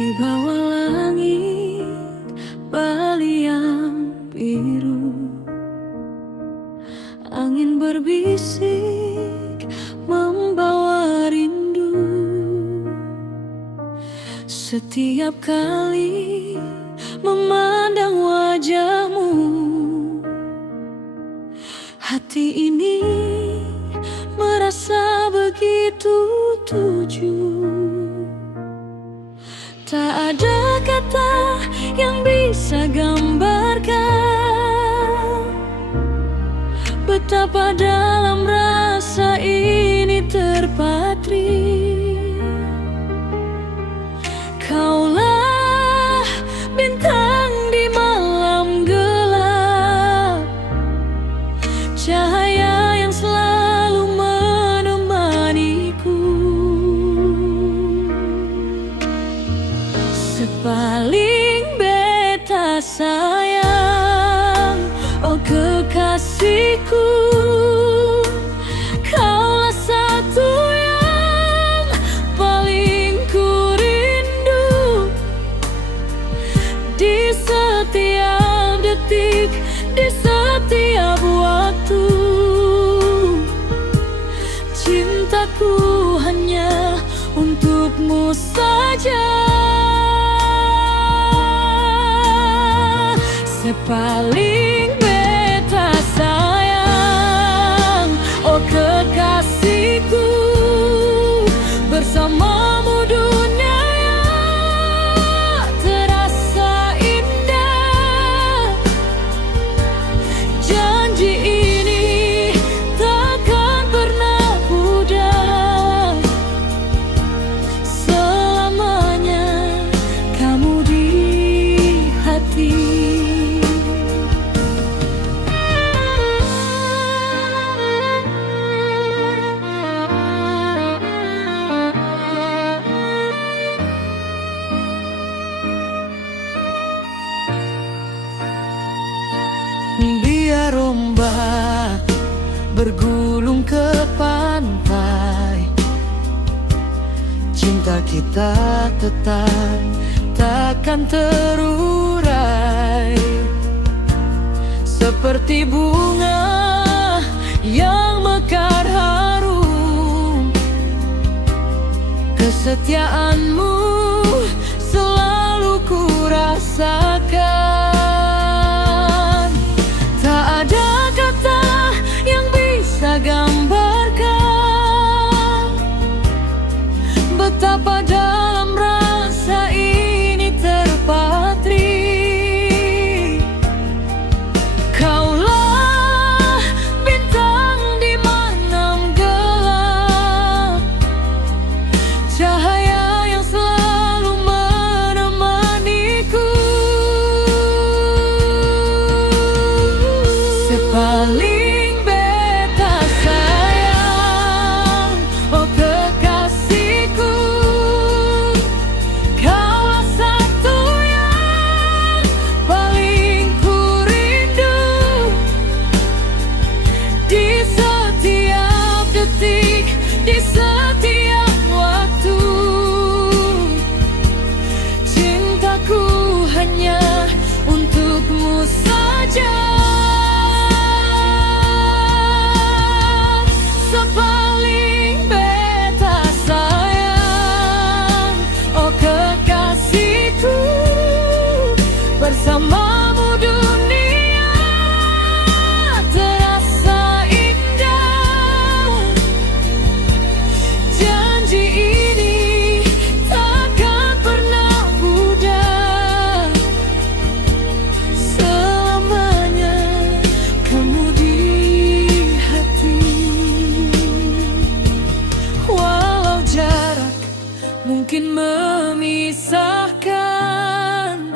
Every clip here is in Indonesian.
Di bawah langit Bali yang biru, angin berbisik membawa rindu. Setiap kali memandang wajahmu, hati ini merasa begitu tuju. Tak ada kata yang bisa gambarkan betapa dalam rasa ini terpatri. Kaulah bintang di malam gelap, cahaya yang selalu menemaniku. Sepaling beta sayang, oh kekasihku, kaulah satu yang paling ku rindu. Di setiap detik, di setiap waktu, cintaku hanya untukmu saja. Sepaling beta sayang, oh kekasihku, bersamamu dunia terasa indah. Janji ini takkan pernah pudar, selamanya kamu di hati. Biar ombak bergulung ke pantai, cinta kita tetap takkan terurai. Seperti bunga yang mekar harum, kesetiaanmu selalu ku rasakan. Gambarkan betapa dalam rasa ini terpatri. Kaulah bintang di malam gelap, cahaya yang selalu menemaniku. Sepaling di setiap waktu, cintaku hanya untukmu saja. Sepaling beta sayang, oh kekasihku, bersamamu dunia terasa indah. Janji ini takkan pernah pudar, selamanya kamu di hati. Walau jarak mungkin memisahkan,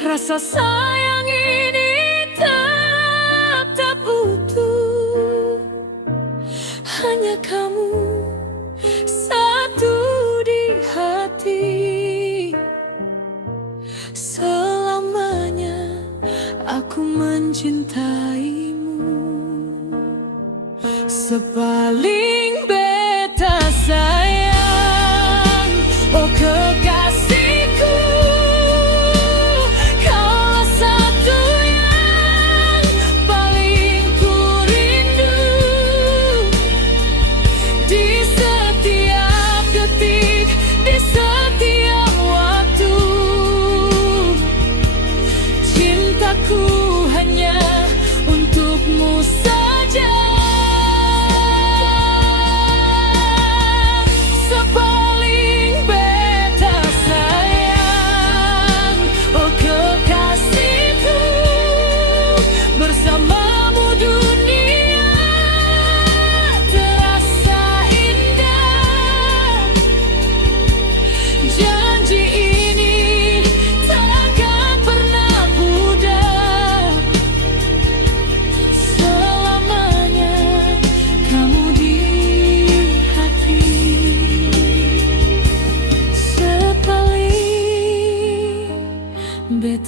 rasa sayang ini tetap utuh. Hanya kamu satu di hati, selamanya aku mencintaimu. Sepaling beta sayang, oh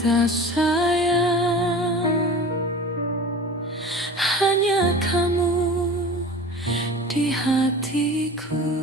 kita sayang. Hanya kamu di hatiku.